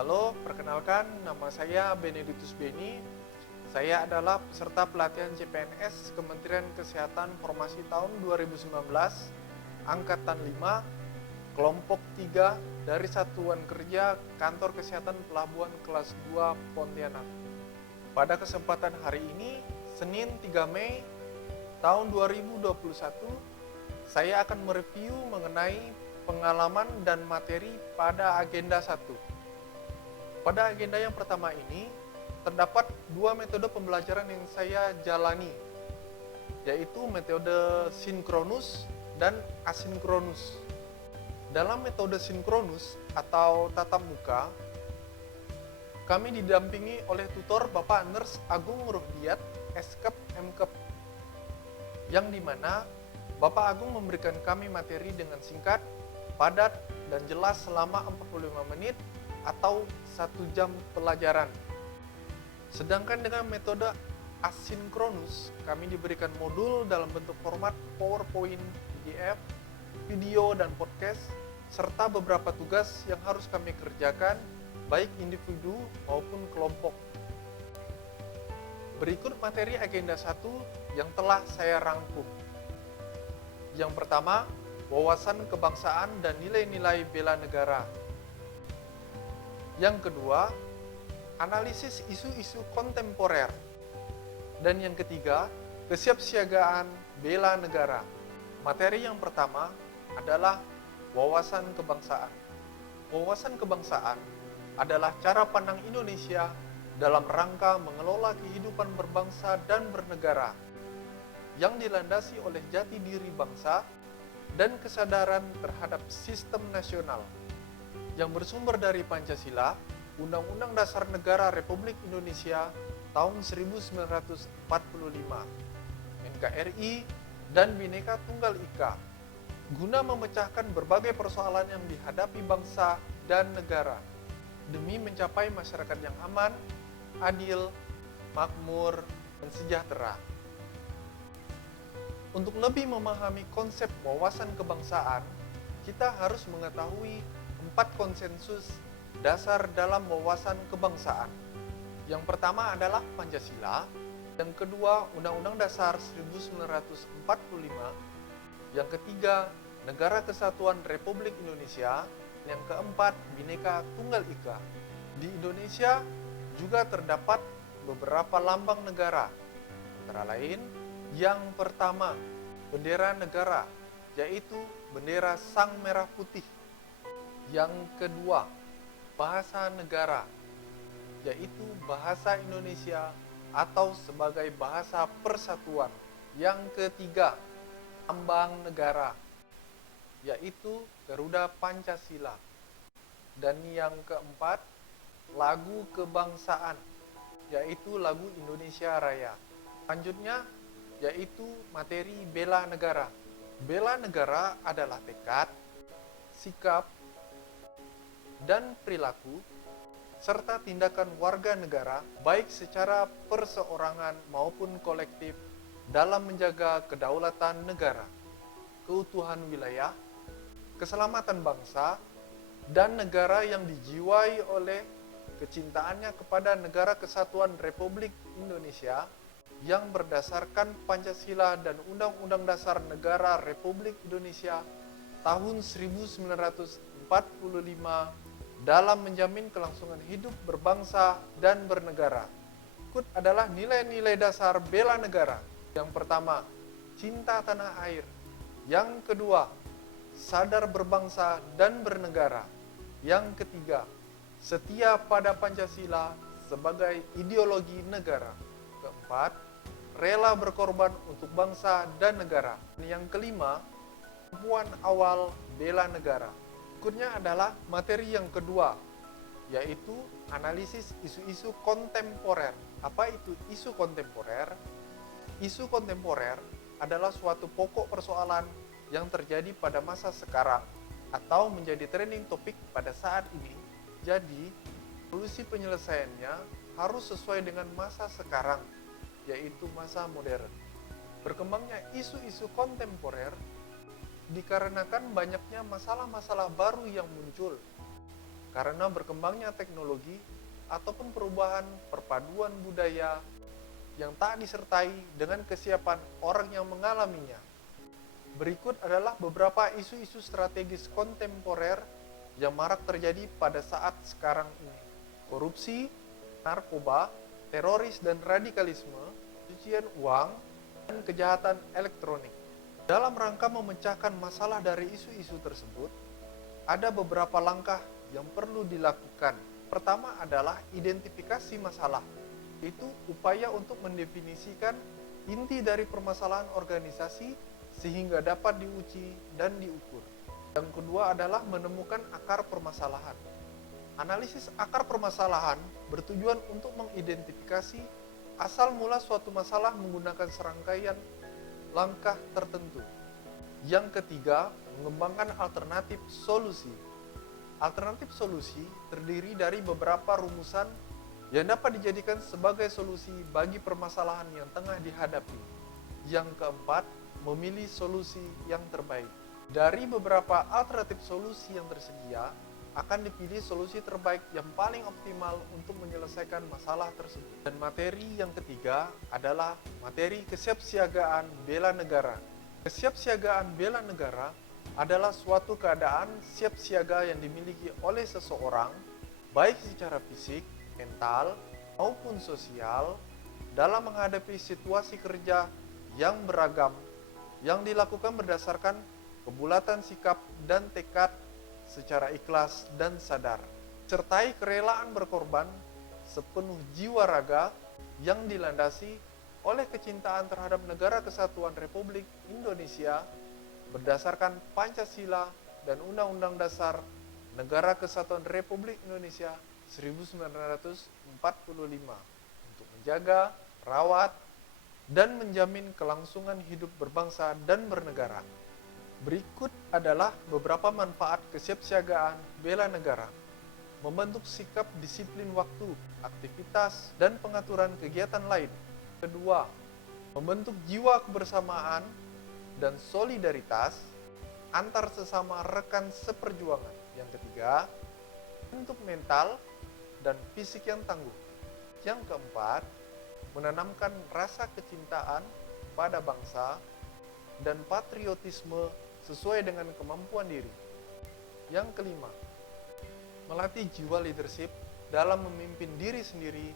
Halo, perkenalkan nama saya Benedictus Beni. Saya adalah peserta pelatihan CPNS Kementerian Kesehatan Formasi tahun 2019, Angkatan 5, Kelompok 3 dari Satuan Kerja Kantor Kesehatan Pelabuhan kelas 2 Pontianak. Pada kesempatan hari ini, Senin 3 Mei tahun 2021, saya akan mereview mengenai pengalaman dan materi pada agenda 1. Pada agenda yang pertama ini, terdapat dua metode pembelajaran yang saya jalani, yaitu metode sinkronus dan asinkronus. Dalam metode sinkronus atau tatap muka, kami didampingi oleh tutor Bapak Nurse Agung Ruhdiat, Eskep Mkep, yang dimana Bapak Agung memberikan kami materi dengan singkat, padat, dan jelas selama 45 menit atau 1 jam pelajaran. Sedangkan dengan metode asinkronus, kami diberikan modul dalam bentuk format PowerPoint, PDF, video, dan podcast, serta beberapa tugas yang harus kami kerjakan, baik individu maupun kelompok. Berikut materi agenda 1 yang telah saya rangkum. Yang pertama, wawasan kebangsaan dan nilai-nilai bela negara. Yang kedua, analisis isu-isu kontemporer. Dan yang ketiga, kesiapsiagaan bela negara. Materi yang pertama adalah wawasan kebangsaan. Wawasan kebangsaan adalah cara pandang Indonesia dalam rangka mengelola kehidupan berbangsa dan bernegara yang dilandasi oleh jati diri bangsa dan kesadaran terhadap sistem nasional yang bersumber dari Pancasila, Undang-Undang Dasar Negara Republik Indonesia tahun 1945, NKRI, dan Bhinneka Tunggal Ika, guna memecahkan berbagai persoalan yang dihadapi bangsa dan negara, demi mencapai masyarakat yang aman, adil, makmur, dan sejahtera. Untuk lebih memahami konsep wawasan kebangsaan, kita harus mengetahui 4 konsensus dasar dalam wawasan kebangsaan. Yang pertama adalah Pancasila, yang kedua Undang-Undang Dasar 1945, yang ketiga Negara Kesatuan Republik Indonesia, yang keempat Bhinneka Tunggal Ika. Di Indonesia juga terdapat beberapa lambang negara, antara lain yang pertama bendera negara, yaitu bendera Sang Merah Putih. Yang kedua, bahasa negara, yaitu bahasa Indonesia atau sebagai bahasa persatuan. Yang ketiga, lambang negara, yaitu Garuda Pancasila. Dan yang keempat, lagu kebangsaan, yaitu lagu Indonesia Raya. Selanjutnya, yaitu materi bela negara. Bela negara adalah tekad, sikap, dan perilaku, serta tindakan warga negara, baik secara perseorangan maupun kolektif, dalam menjaga kedaulatan negara, keutuhan wilayah, keselamatan bangsa, dan negara yang dijiwai oleh kecintaannya kepada Negara Kesatuan Republik Indonesia yang berdasarkan Pancasila dan Undang-Undang Dasar Negara Republik Indonesia tahun 1945 dalam menjamin kelangsungan hidup berbangsa dan bernegara. Berikut adalah nilai-nilai dasar bela negara. Yang pertama, cinta tanah air. Yang kedua, sadar berbangsa dan bernegara. Yang ketiga, setia pada Pancasila sebagai ideologi negara. Keempat, rela berkorban untuk bangsa dan negara. Yang kelima, kemampuan awal bela negara. Berikutnya adalah materi yang kedua, yaitu analisis isu-isu kontemporer. Apa itu isu kontemporer? Isu kontemporer adalah suatu pokok persoalan yang terjadi pada masa sekarang atau menjadi trending topik pada saat ini. Jadi, solusi penyelesaiannya harus sesuai dengan masa sekarang, yaitu masa modern. Berkembangnya isu-isu kontemporer dikarenakan banyaknya masalah-masalah baru yang muncul, karena berkembangnya teknologi ataupun perubahan perpaduan budaya yang tak disertai dengan kesiapan orang yang mengalaminya. Berikut adalah beberapa isu-isu strategis kontemporer yang marak terjadi pada saat sekarang ini. Korupsi, narkoba, teroris dan radikalisme, pencucian uang, dan kejahatan elektronik. Dalam rangka memecahkan masalah dari isu-isu tersebut, ada beberapa langkah yang perlu dilakukan. Pertama adalah identifikasi masalah. Itu upaya untuk mendefinisikan inti dari permasalahan organisasi sehingga dapat diuji dan diukur. Yang kedua adalah menemukan akar permasalahan. Analisis akar permasalahan bertujuan untuk mengidentifikasi asal mula suatu masalah menggunakan serangkaian langkah tertentu. Yang ketiga, mengembangkan alternatif solusi. Alternatif solusi terdiri dari beberapa rumusan yang dapat dijadikan sebagai solusi bagi permasalahan yang tengah dihadapi. Yang keempat, memilih solusi yang terbaik. Dari beberapa alternatif solusi yang tersedia, akan dipilih solusi terbaik yang paling optimal untuk menyelesaikan masalah tersebut. Dan materi yang ketiga adalah materi kesiapsiagaan bela negara. Kesiapsiagaan bela negara adalah suatu keadaan siap siaga yang dimiliki oleh seseorang, baik secara fisik, mental, maupun sosial, dalam menghadapi situasi kerja yang beragam, yang dilakukan berdasarkan kebulatan sikap dan tekad secara ikhlas dan sadar, sertai kerelaan berkorban sepenuh jiwa raga yang dilandasi oleh kecintaan terhadap Negara Kesatuan Republik Indonesia berdasarkan Pancasila dan Undang-Undang Dasar Negara Kesatuan Republik Indonesia 1945 untuk menjaga, rawat, dan menjamin kelangsungan hidup berbangsa dan bernegara. Berikut adalah beberapa manfaat kesiapsiagaan bela negara. Membentuk sikap disiplin waktu, aktivitas, dan pengaturan kegiatan lain. Kedua, membentuk jiwa kebersamaan dan solidaritas antar sesama rekan seperjuangan. Yang ketiga, bentuk mental dan fisik yang tangguh. Yang keempat, menanamkan rasa kecintaan pada bangsa dan patriotisme sesuai dengan kemampuan diri. Yang kelima, melatih jiwa leadership dalam memimpin diri sendiri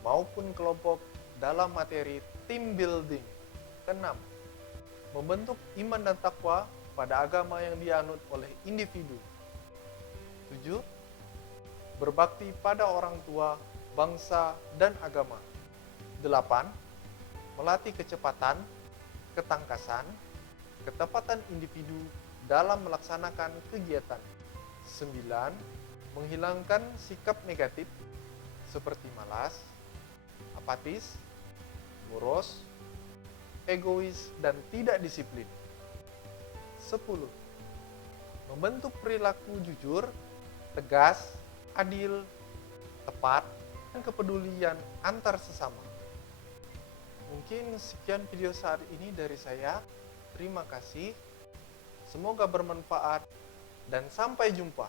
maupun kelompok dalam materi team building. Keenam, membentuk iman dan takwa pada agama yang dianut oleh individu. 7. Berbakti pada orang tua, bangsa, dan agama. 8. Melatih kecepatan, ketangkasan, ketepatan individu dalam melaksanakan kegiatan. 9. Menghilangkan sikap negatif seperti malas, apatis, boros, egois, dan tidak disiplin. 10. Membentuk perilaku jujur, tegas, adil, tepat, dan kepedulian antar sesama. Mungkin sekian video saat ini dari saya. Terima kasih. Semoga bermanfaat dan sampai jumpa.